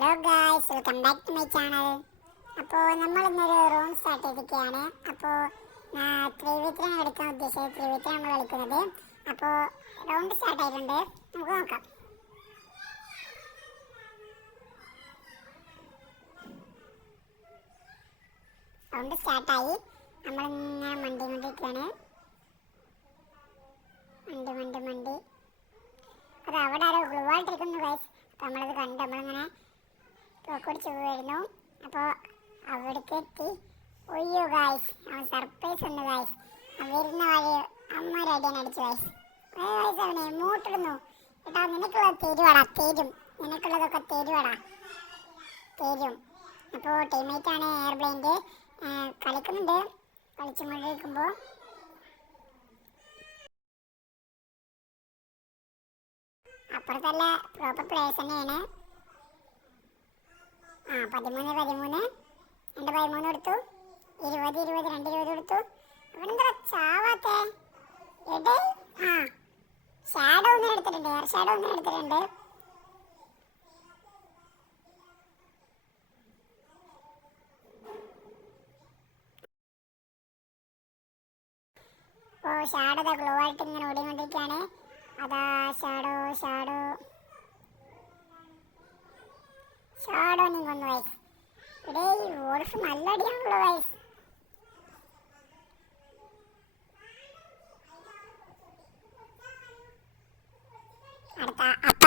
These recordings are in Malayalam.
Hello guys, welcome back to my channel. അപ്പോൾ നമ്മൾ ഇന്നൊരു റൂം സ്റ്റാർട്ട് ചെയ്തിരിക്കുകയാണ്. അപ്പോൾ ത്രിവിക്രമാണ് എടുക്കാൻ ഉദ്ദേശിച്ചത്. ത്രിവിക്രമാണ് നമ്മൾ കളിക്കുന്നത്. അപ്പോൾ റൗണ്ട് സ്റ്റാർട്ട് ആയിട്ടുണ്ട്, നമുക്ക് നോക്കാം. റൗണ്ട് സ്റ്റാർട്ടായി. നമ്മളിങ്ങനെ മണ്ടിക്കൊണ്ടിരിക്കുകയാണ്. മണ്ടി അത് അവിടെ ആരോ ഗ്ലൂ ആയിട്ടിരിക്കുന്നു ഗൈസ്. അപ്പോൾ നമ്മളത് കണ്ട് നമ്മളിങ്ങനെ കുടിച്ച് പോയിരുന്നു. അപ്പോൾ അവിടേക്ക് എത്തി. ഒയ്യോ ഗായ്സ്, അവൻ സർപ്രൈസ് ഉണ്ട് ഗായ്സ്. വരുന്ന വഴി അമ്മ റെഡിയാണ് അടിച്ചു ഗായ്സ്. ഗായ്സ് അവനെ മൂട്ടിടുന്നു. കേട്ടോ, നിനക്കുള്ളത് തരുവാടാ, തരും. നിനക്കുള്ളതൊക്കെ തരുവാടാ, തരും. അപ്പോൾ ടീമേറ്റാണ് എയർപ്ലെയിൻ്റെ കളിക്കുന്നുണ്ട്. കളിച്ചുകൊണ്ടിരിക്കുമ്പോൾ അപ്പുറത്തല്ല പ്രോപ്പർ പ്ലേയേഴ്സ് തന്നെയാണ്. 13 2 13 കൊടുത്തു. 20 2 20 കൊടുത്തു. അവിടെ എന്താ ചാവാത്തേ? എടേ ഷാഡോ ഒന്നും എടുത്തിട്ടുണ്ട്. എയർ ഷാഡോ ഒന്നും എടുത്തിട്ടുണ്ട്. അപ്പോൾ ഷാഡോ ഗ്ലോ ആയിട്ട് ഇങ്ങനെ ഓടിക്കൊണ്ടിരിക്കുകയാണ്. അതാ ഷാഡോ നീങ്ങുന്നു വയസ്സ്. ഇവിടെ ഈ വോൾഫ് നല്ല അടിയാണല്ലോ വയസ്സ്.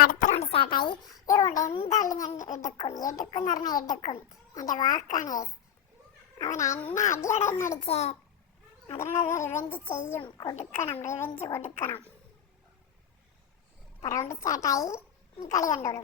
അടുത്ത റൗണ്ട് സ്റ്റാർട്ടായി. ഈ റൗണ്ട് എന്തായാലും ഞാൻ എടുക്കും എന്ന് പറഞ്ഞാൽ എടുക്കും. എൻ്റെ വാക്കാണ് വയസ്സ്. അവൻ എന്നെ അടിയോടെ അടിച്ചേ. അതിനുള്ള റിവെഞ്ച് ചെയ്യും. റിവെഞ്ച് കൊടുക്കണം. റൗണ്ട് സ്റ്റാർട്ടായി. കളി കണ്ടോളൂ.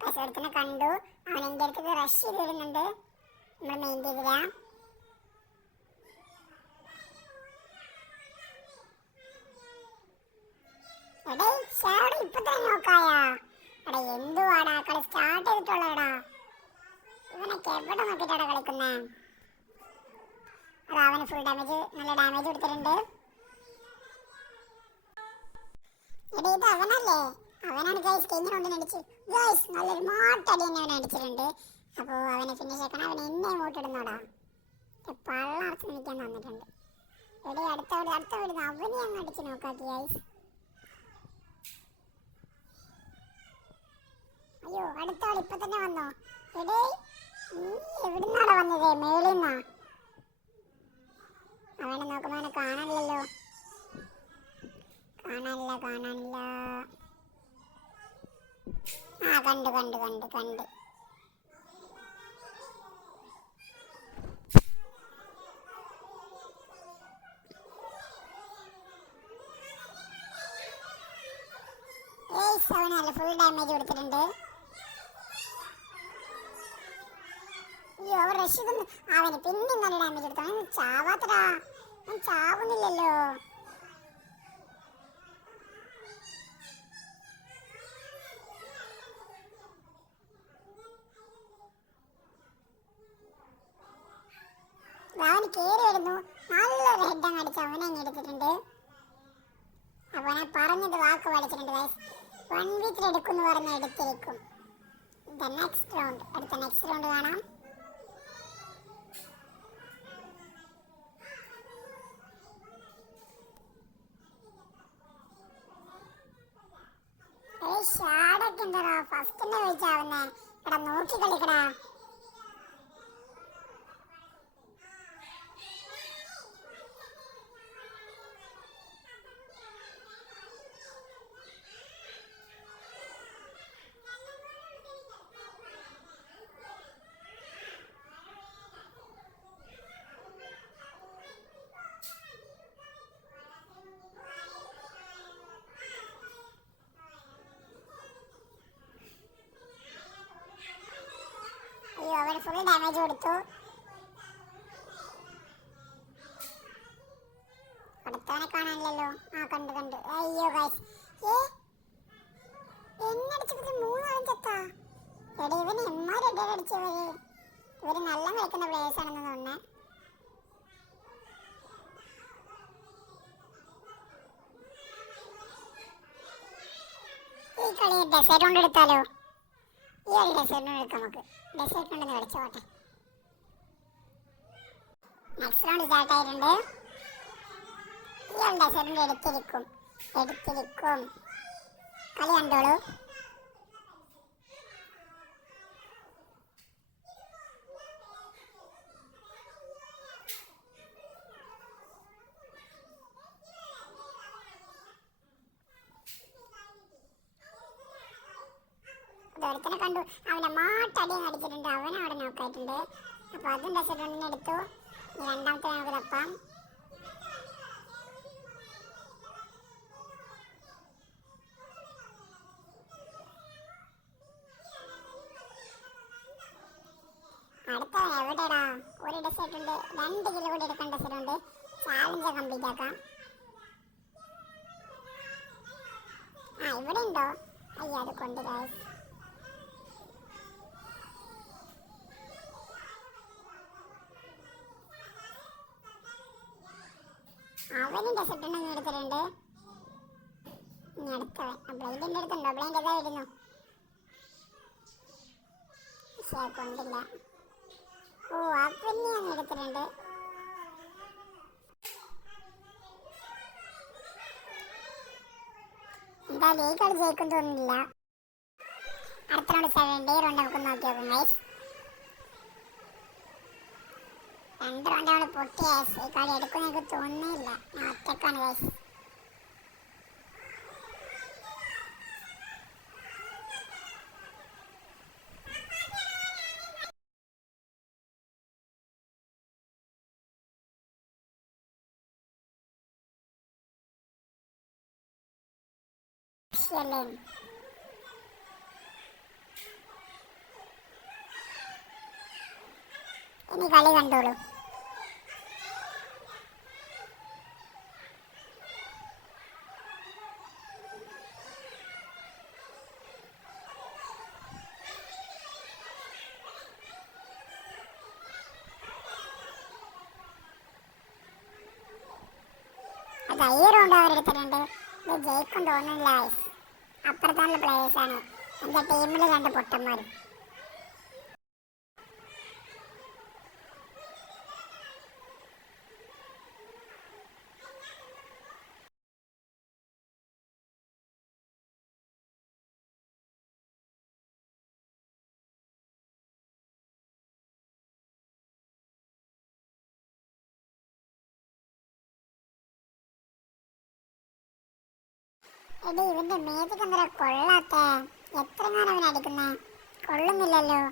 കസവടത്തിനെ കണ്ടു. അവൻ എൻ്റെ അടുത്തേക്ക് റഷ് ചെയ്ത് വരുന്നുണ്ട്. നമ്മൾ മെയിൻ ചെയ്തില്ല. എടേ ഷാഡോ ഇപ്പൊ തന്നെ നോക്കായാ? എടാ എന്തുവാടാ, കളി സ്റ്റാർട്ട് ചെയ്തിട്ടുള്ളടാ. ഇവനൊക്കെ എവിടെ നോക്കിയിട്ടാണ് കളിക്കുന്നേ? അത് അവന് ഫുൾ ഡാമേജ്, നല്ല ഡാമേജ് കൊടുത്തിട്ടുണ്ട്. എടേ ഇത് അവനല്ലേ? അവനാണ് ഗൈസ് കഴിഞ്ഞ റൗണ്ടിന് അടിച്ചു. ഗൈസ് നല്ലൊരു മാട്ടടി തന്നെ അവൻ അടിച്ചിട്ടുണ്ട്. അപ്പോൾ അവനെ ഫിനിഷ് ആക്കണം. അവൻ എന്നെ ഇങ്ങോട്ടിടുന്നോടാ. പള്ളർച്ച് നിൽക്കാൻ തന്നിട്ടുണ്ട്. എടേ അടുത്ത വീട് അവനെ അങ്ങ് അടിച്ച് നോക്കാക്കി ഗൈസ്. അയ്യോ, അടുത്ത ആൾ ഇപ്പൊ തന്നെ വന്നോ? എടേ നീ എവിടുന്നാടാ വന്നത്? മേളിന്നാ? അവനെ നോക്കുമ്പോ അവനെ കാണാനില്ലല്ലോ. കാണാനില്ല. കണ്ട്. അവന് നല്ല ഫുൾ ഡാമേജ് കൊടുത്തിട്ടുണ്ട്. അയ്യോ, അവർ റഷ് ചെയ്തു. അവന് പിന്നെ നല്ല ഡാമേജ് കൊടുത്തു. അവൻ ചാവാത്തടാ. അവൻ ചാവുന്നില്ലല്ലോ. അവന് കയറി വരുന്നു. നല്ലൊരു ഹെഡ് അങ്ങ് അടിച്ച് അവനെ അങ്ങ് എടുത്തിട്ടുണ്ട്. അപ്പോൾ ഞാൻ പറഞ്ഞത് വാക്ക് പഠിച്ചിട്ടുണ്ട് ഗൈസ്. 1v3 എടുക്കുമെന്ന് പറഞ്ഞ് എടുത്തിരിക്കും. അടുത്ത നെക്സ്റ്റ് റൗണ്ട് കാണാം. ഷാഡൊക്കെ എന്താ ഫസ്റ്റ് തന്നെ വിളിച്ചാവുന്നേ? എടാ നോക്കി കളിക്കടാ. അവൻ ഫുൾ ഡാമേജ് കൊടുത്തു. അടുത്തവനെ കാണാനില്ലല്ലോ. കണ്ട്. അയ്യോ ഗൈസ്, ഏ എന്നടിച്ചത് മൂന്നാളും ചത്താ. എടാ ഇവന് എമ്മാരെ അടിച്ചവര്. ഇവര് നല്ല കളിക്കുന്ന പ്ലേയേഴ്സ് ആണെന്ന് തോന്നുന്നേ. ഈ കളി ഡെസേർട്ട് കൊണ്ട് എടുത്താലോ? ഈ കളി ഡെസേർട്ട് കൊണ്ട് എടുക്കാം നമുക്ക്. ഡെസേർട്ട് കൊണ്ട് കളിച്ചോട്ടെ. നെക്സ്റ്റ് റൗണ്ട് സ്റ്റാർട്ട് ആയിട്ടുണ്ട്. ഈ കളി ഡെസേർട്ട് കൊണ്ട് എടുത്തിരിക്കും. കളി കണ്ടോളൂ. ഒരുത്തനെ കണ്ടു, അവനെ മാട്ടടിയും അടിച്ചിട്ടുണ്ട്. അവനെ അവിടെ നോക്കായിട്ടുണ്ട്. അപ്പൊ അതും ഡെസേർട്ട് എടുത്തു. രണ്ടാമത്തെ നമുക്ക് തപ്പാം. അടുത്തവൻ എവിടെടാ? ഒരു ഡെസേർട്ട് ഉണ്ട്. 2 കിലോ കൂടി എടുക്കേണ്ട ഡെസേർട്ട് ഉണ്ട്. ചാലഞ്ച് കംപ്ലീറ്റ് ആക്കാം. ഇവിടെ ഉണ്ടോ? അയ്യോ അത് കൊണ്ട് ഗൈസ്. അവനും ഡെസേർട്ട് ഉണ്ടെന്ന് എടുത്തിട്ടുണ്ട്. ഇനി അടുത്തവൻ ബ്ലൈൻഡിന്റെ അടുത്തുണ്ടോ? ബ്ലൈൻഡ് ഏതാ ഇടുന്നു. പക്ഷേ കൊണ്ടില്ല. ഓ അവനെ അങ്ങ് എടുത്തിട്ടുണ്ട്. എന്തായാലും ഈ കളി ജയിക്കും തോന്നുന്നില്ല. അടുത്ത റൗണ്ട് 7 റൗണ്ട് നമുക്ക് നോക്കി നോക്കാം ഗൈസ്. 2 റൗണ്ട് നമ്മൾ പൊട്ടിയ ഈ കളി എടുക്കുമെന്ന് എനിക്ക് തോന്നുന്നില്ല. ഞാൻ ഒറ്റക്കാണ് ഗൈസ്. ഇനി കളി കണ്ടോളൂ. അത് ഈ റൗണ്ട് അവരെടുത്തിട്ടുണ്ട്. ഇത് ജയിക്കും തോന്നുന്നില്ല. അപ്പുറത്തുള്ള പ്ലേയേഴ്സാണ്. എൻ്റെ ടീമിൽ 2 പൊട്ടന്മാരും. എടി ഇവന്റെ മേജിക്ക് എന്താ കൊള്ളാത്തേ? എത്രങ്ങാനും അവൻ അടിക്കുന്നേ? കൊള്ളുന്നില്ലല്ലോ.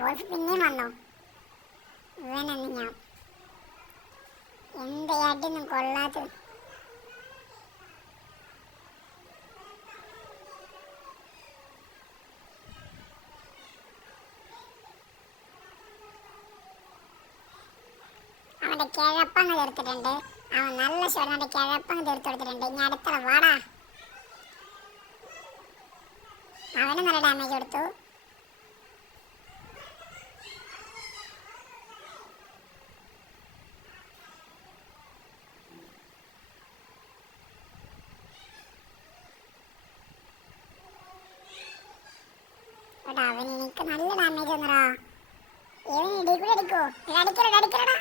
വോൾഫ് പിന്നെയും വന്നോ? ഇവനെന്ന് ഞാൻ എന്ത് അടിയൊന്നും കൊള്ളാത്തത്. അവന്റെ കിഴപ്പങ്ങ് തീർത്തിട്ടുണ്ട്. അവൻ നല്ല ഷോട്ട് കിഴപ്പങ്ങ് തീർത്തു കൊടുത്തിട്ടുണ്ട്. ഇനി അടുത്തത് വാടാ. അവന് നല്ല ഡാമേജ് കൊടുത്തു. അവൻ എനിക്ക് നല്ല ഡാമേജ് തന്നടാ. ഇവൻ ഇടി കൂടെ അടിക്കോ? അടിക്കലടാ.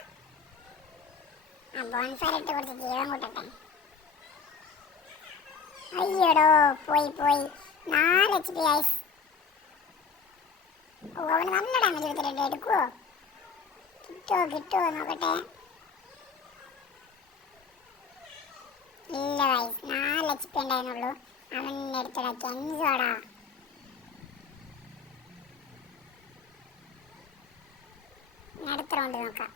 ആ ബോൺഫയർ ഇട്ട് കുറച്ച് ജീവൻ കൂട്ടട്ടെ. അയ്യോടോ, പോയി 4 HP ഐസ്. അവന് നല്ല ഡാമേജ് കൊടുത്തിട്ടുണ്ട്. എടുക്കുവോ? കിട്ടുവോ നോക്കട്ടെ. ഇല്ല ഗൈസ്, 4 HP ഉണ്ടായിരുന്നുള്ളൂ. അവൻ എടുത്തിടാ. കെൻസോടാ. അടുത്ത റൗണ്ട് നോക്കാം.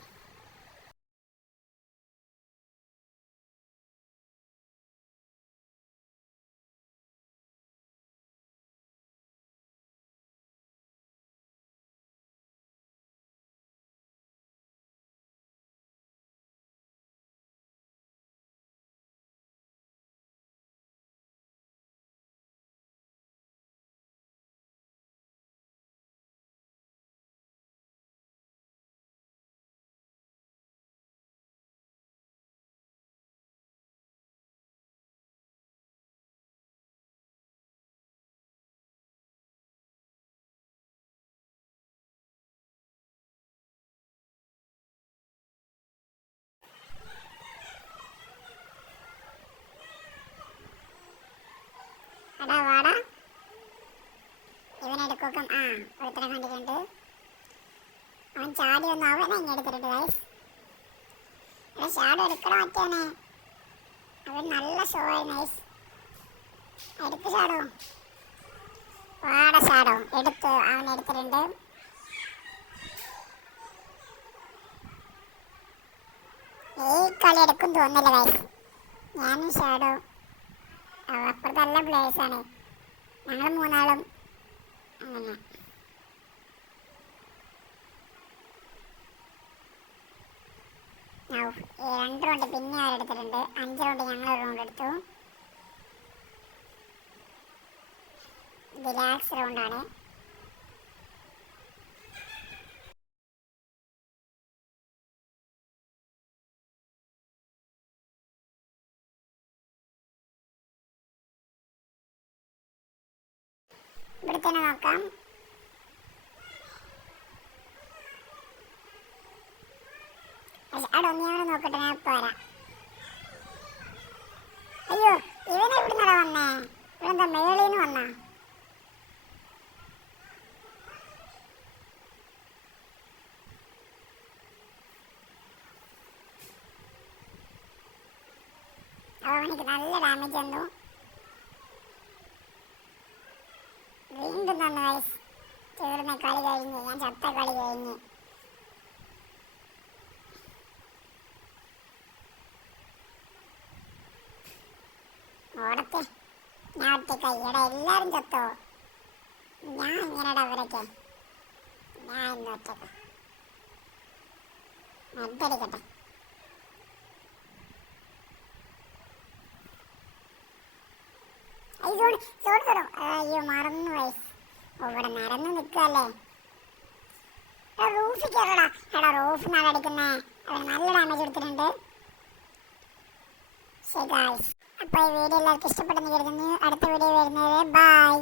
വാടാ. ഇവനെടുക്കും. ഒരുത്തനെ കണ്ടിട്ടുണ്ട്. അവൻ ചാടി വന്നു. അവനെ ഇങ്ങനെ എടുത്തിട്ടുണ്ട് ഗൈസ്. ഷാഡോ എടുക്കണം മറ്റവനെ. അവൻ നല്ല ഷോ ആയി. നൈസ്. എടുത്ത് ഷാഡോ. വാടാ ഷാഡോ. അവൻ എടുത്തിട്ടുണ്ട്. ഈ കളി എടുക്കും തോന്നില്ല ഗൈസ്. ഞാനും ഷാഡോ അപ്പുറത്ത് നല്ല പ്ലേയേഴ്സാണ്. ഞങ്ങൾ 3 അങ്ങനെ. ഈ 2 റൗണ്ട് പിന്നെ അവരെടുത്തിട്ടുണ്ട്. 5 റൗണ്ട് ഞങ്ങൾ ഒരു റൗണ്ട് എടുത്തു. റിലാക്സ് റൗണ്ടാണ്. ഇവിടെ തന്നെ നോക്കാം. അവിടെ ഒന്നിയാണ് നോക്കട്ടെ. ഞാൻ പോരാ. അയ്യോ, ഇവനെ എവിടുന്നാ വന്നേ? ഇവനെന്താ മേളീന്ന് വന്നാ? അവനിക്ക് നല്ല ഡാമേജ് തന്നു. വീണ്ടും തന്നു ഗൈസ്. തീർന്ന കളി കഴിഞ്ഞ്. ഞാൻ ചത്ത കളി കഴിഞ്ഞ്. ഓടത്തെ. ഞാൻ ഒറ്റക്കായി. എല്ലാരും ചത്തോ? ഞാൻ ഇങ്ങനെടാ അവരൊക്കെ. ഞാൻ ഇന്ന് ഒറ്റക്ക. മെഡടിക്കട്ടെ. അയ്യോ, മറന്നു വയസ്സ്. ഇവിടെ നടന്നു നിൽക്കല്ലേ. റൂഫിൽ കയറടാ. റൂഫ് നാളടിക്കുന്നേ. അവന് നല്ല ഡാമേജ് കൊടുത്തിട്ടുണ്ട്. ശരി ഗായ്സ്, അപ്പോൾ ഈ വീഡിയോ എല്ലാവർക്കും ഇഷ്ടപ്പെട്ടെന്ന് കരുതുന്നു. അടുത്ത വീഡിയോ വരുന്നത്. ബൈ.